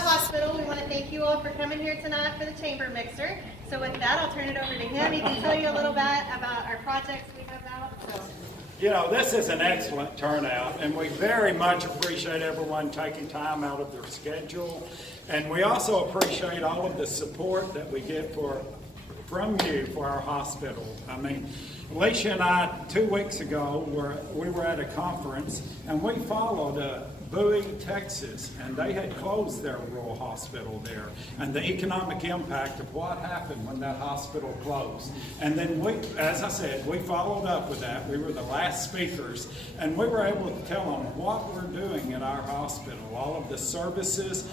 hospital, we want to thank you all for coming here tonight for the chamber mixer. So with that, I'll turn it over to him. He can tell you a little bit about our projects we have out. So. You know, this is an excellent turnout, and we very much appreciate everyone taking time out of their schedule. And we also appreciate all of the support that we get from you for our hospital. I mean, Alicia and I, 2 weeks ago, we were at a conference, and we followed Bowie, Texas, and they had closed their rural hospital there, and the economic impact of what happened when that hospital closed. And then we, as I said, we followed up with that. We were the last speakers, and we were able to tell them what we're doing at our hospital, all of the services,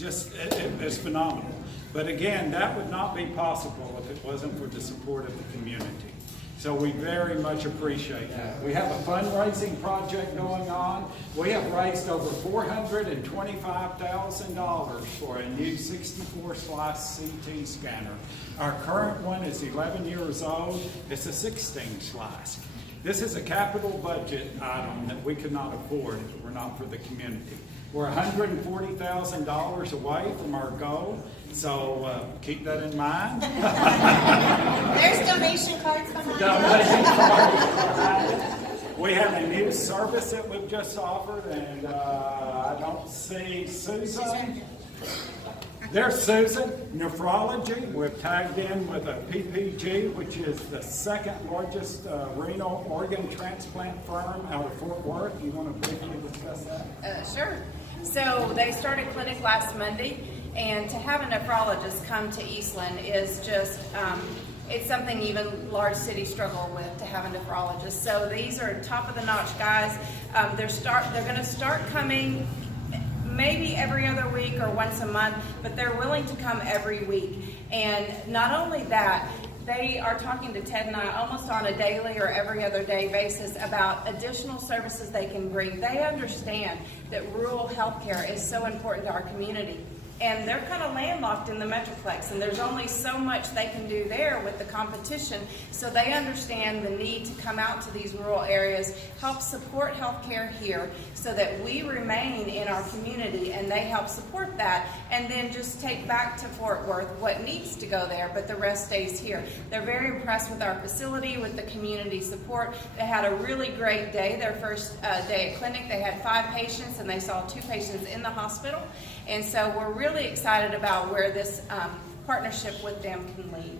it's phenomenal. But again, that would not be possible if it wasn't for the support of the community. So we very much appreciate that. We have a fundraising project going on. We have raised over $425,000 for a new 64-slice CT scanner. Our current one is 11 years old. It's a 16-slice. This is a capital budget item that we could not afford if it were not for the community. We're $140,000 away from our goal, so keep that in mind. There's donation cards behind us. We have a new service that we've just offered, and I don't see Susan. There's Susan, nephrology. We've tagged in with a PPG, which is the second largest renal organ transplant firm out of Fort Worth. You want to briefly discuss that? Sure. So they started clinic last Monday, and to have a nephrologist come to Eastland is just, it's something even large cities struggle with, to have a nephrologist. So these are top of the notch guys. They're going to start coming maybe every other week or once a month, but they're willing to come every week. And not only that, they are talking to Ted and I almost on a daily or every other day basis about additional services they can bring. They understand that rural healthcare is so important to our community. And they're kind of landlocked in the Metroplex, and there's only so much they can do there with the competition. So they understand the need to come out to these rural areas, help support healthcare here so that we remain in our community, and they help support that, and then just take back to Fort Worth what needs to go there, but the rest stays here. They're very impressed with our facility, with the community support. They had a really great day. Their first day at clinic, they had 5 patients, and they saw 2 patients in the hospital. And so we're really excited about where this partnership with them can lead.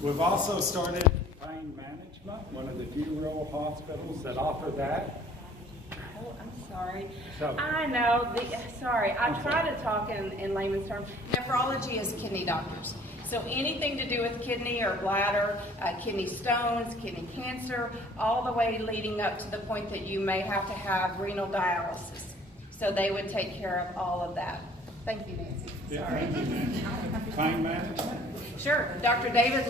We've also started pain management, one of the few rural hospitals that offer that. Oh, I'm sorry. So, I know. I try to talk in layman's terms. Nephrology is kidney doctors. So anything to do with kidney or bladder, kidney stones, kidney cancer, all the way leading up to the point that you may have to have renal dialysis. So they would take care of all of that. Thank you, Nancy. yeah, Sorry. thank you, Nancy. Pain management. Sure. Dr. David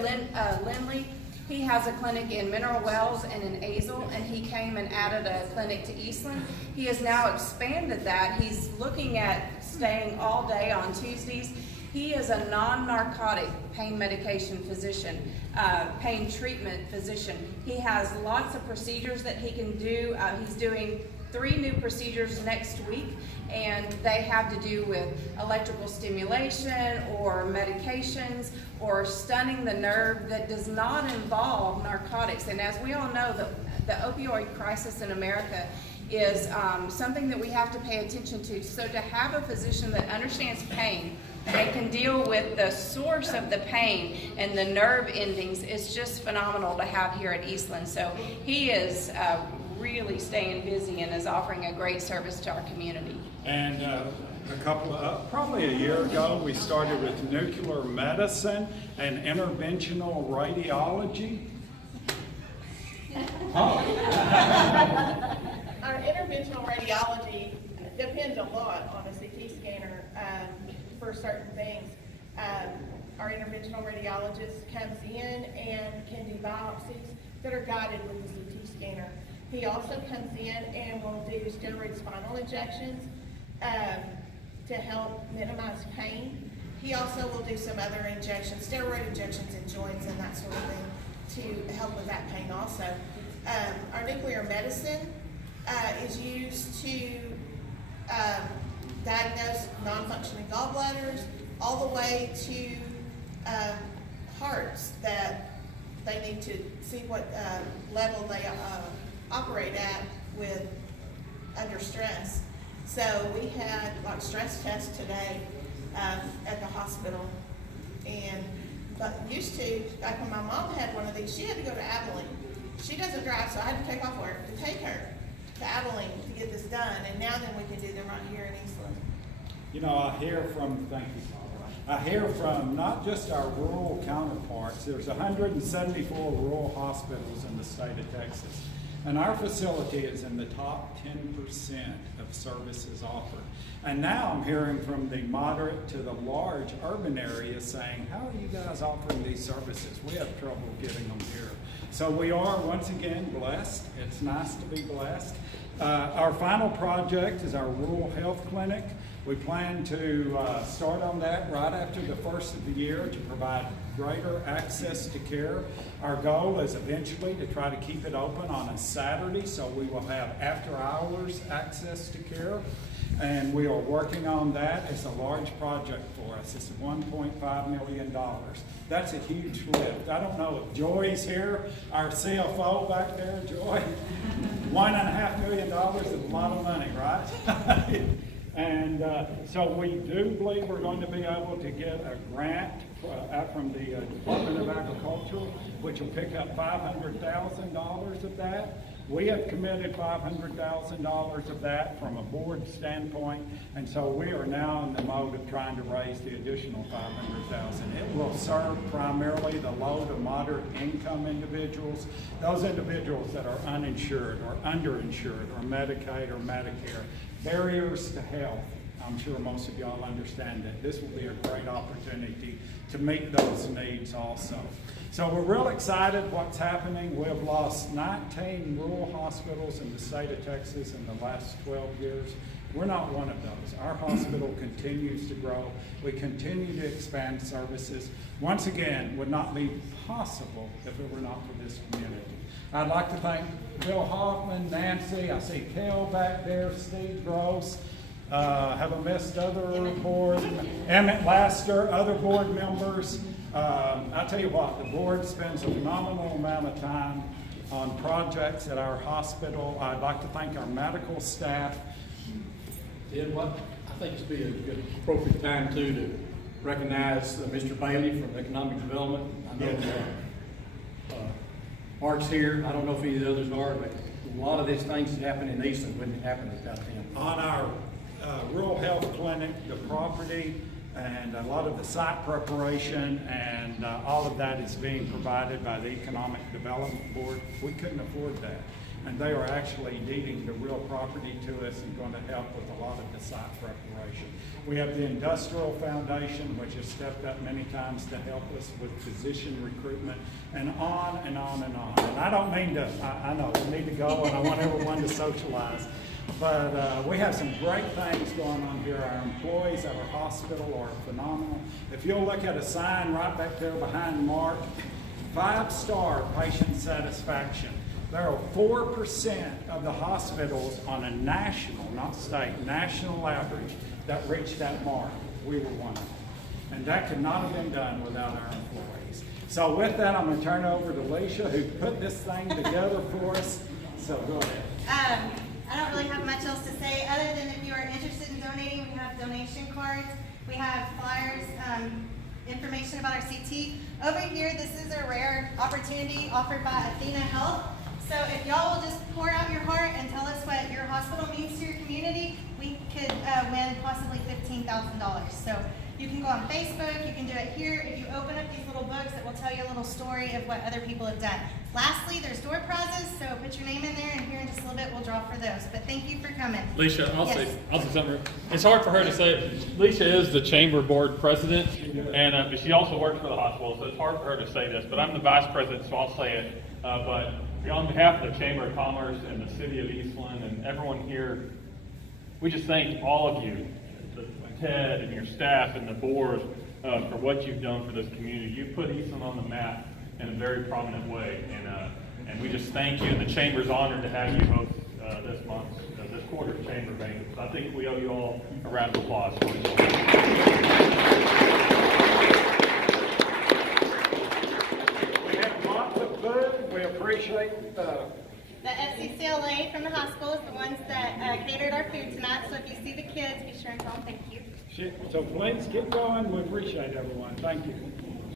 Lindley, he has a clinic in Mineral Wells and in Azle, and he came and added a clinic to Eastland. He has now expanded that. He's looking at staying all day on Tuesdays. He is a non-narcotic pain medication physician, pain treatment physician. He has lots of procedures that he can do. He's doing 3 new procedures next week, and they have to do with electrical stimulation or medications or stunning the nerve that does not involve narcotics. And as we all know, the opioid crisis in America is something that we have to pay attention to. So to have a physician that understands pain and can deal with the source of the pain and the nerve endings is just phenomenal to have here at Eastland. So he is really staying busy and is offering a great service to our community. And probably a year ago, we started with nuclear medicine and interventional radiology. Our interventional radiology depends a lot on a CT scanner for certain things. Our interventional radiologist comes in and can do biopsies that are guided with the CT scanner. He also comes in and will do steroid spinal injections to help minimize pain. He also will do some other injections, steroid injections in joints and that sort of thing to help with that pain also. Our nuclear medicine is used to diagnose non-functioning gallbladders, all the way to hearts that they need to see what level they operate at with under stress. So we had like stress tests today at the hospital, and but used to, like when my mom had one of these, she had to go to Abilene. She doesn't drive, so I had to take off work to take her to Abilene to get this done, and now then we can do them right here in Eastland. You know, I hear from, thank you, Paula. I hear from not just our rural counterparts, there's 174 rural hospitals in the state of Texas. And our facility is in the top 10% of services offered. And now I'm hearing from the moderate to the large urban areas saying, how are you guys offering these services? We have trouble getting them here. So we are, once again, blessed. It's nice to be blessed. Our final project is our rural health clinic. We plan to start on that right after the first of the year to provide greater access to care. Our goal is eventually to try to keep it open on a Saturday, so we will have after hours access to care. And we are working on that. It's a large project for us. It's $1.5 million. That's a huge lift. I don't know if Joy's here, our CFO back there, Joy. $1.5 million is a lot of money, right? And so we do believe we're going to be able to get a grant out from the Department of Agriculture, which will pick up $500,000 of that. We have committed $500,000 of that from a board standpoint, and so we are now in the mode of trying to raise the additional $500,000. It will serve primarily the low to moderate income individuals, those individuals that are uninsured or underinsured or Medicaid or Medicare. Barriers to health. I'm sure most of y'all understand that this will be a great opportunity to meet those needs also. So we're real excited what's happening. We've lost 19 rural hospitals in the state of Texas in the last 12 years. We're not one of those. Our hospital continues to grow. We continue to expand services. Once again, would not be possible if it were not for this community. I'd like to thank Bill Hoffman, Nancy, I see Kel back there, Steve Gross. Have I missed other board? Emmett Laster, other board members. I'll tell you what, the board spends a phenomenal amount of time on projects at our hospital. I'd like to thank our medical staff. Ed, what I think it'd be a good appropriate time too to recognize Mr. Bailey from Economic Development. I know Mark's here. I don't know if any of the others are, but a lot of these things that happen in Eastland wouldn't happen without them. On our rural health clinic, the property and a lot of the site preparation and all of that is being provided by the Economic Development Board. We couldn't afford that. And they are actually deeding the real property to us and going to help with a lot of the site preparation. We have the Industrial Foundation, which has stepped up many times to help us with physician recruitment, and on and on and on. And I don't mean to, I know we need to go and I want everyone to socialize, but we have some great things going on here. Our employees at our hospital are phenomenal. If you'll look at a sign right back there behind Mark, 5-star patient satisfaction. There are 4% of the hospitals on a national, not state, national average that reach that mark. We were one of them. And that could not have been done without our employees. So with that, I'm going to turn it over to Alicia, who put this thing together for us. So go ahead. I don't really have much else to say other than if you are interested in donating, we have donation cards. We have flyers, information about our CT. Over here, this is a rare opportunity offered by Athena Health. So if y'all will just pour out your heart and tell us what your hospital means to your community, we could win possibly $15,000. So you can go on Facebook, you can do it here. If you open up these little books, it will tell you a little story of what other people have done. Lastly, there's door prizes, so put your name in there, and here in just a little bit, we'll draw for those. But thank you for coming. Leisha, I'll Yes. say something. It's hard for her to say it. Leisha is the chamber board president, and but she also works for the hospital, so it's hard for her to say this. But I'm the vice president, so I'll say it. But on behalf of the Chamber of Commerce and the City of Eastland and everyone here, we just thank all of you, Ted and your staff and the board, for what you've done for this community. You've put Eastland on the map in a very prominent way, and we just thank you. And the Chamber's honored to have you host this supporter of chamber banquets. I think we owe you all a round of applause for it. We have lots of food. We appreciate The FCCLA from the hospital is the ones that catered our food tonight, so if you see the kids, be sure and tell them thank you. so please keep going. We appreciate everyone. Thank you.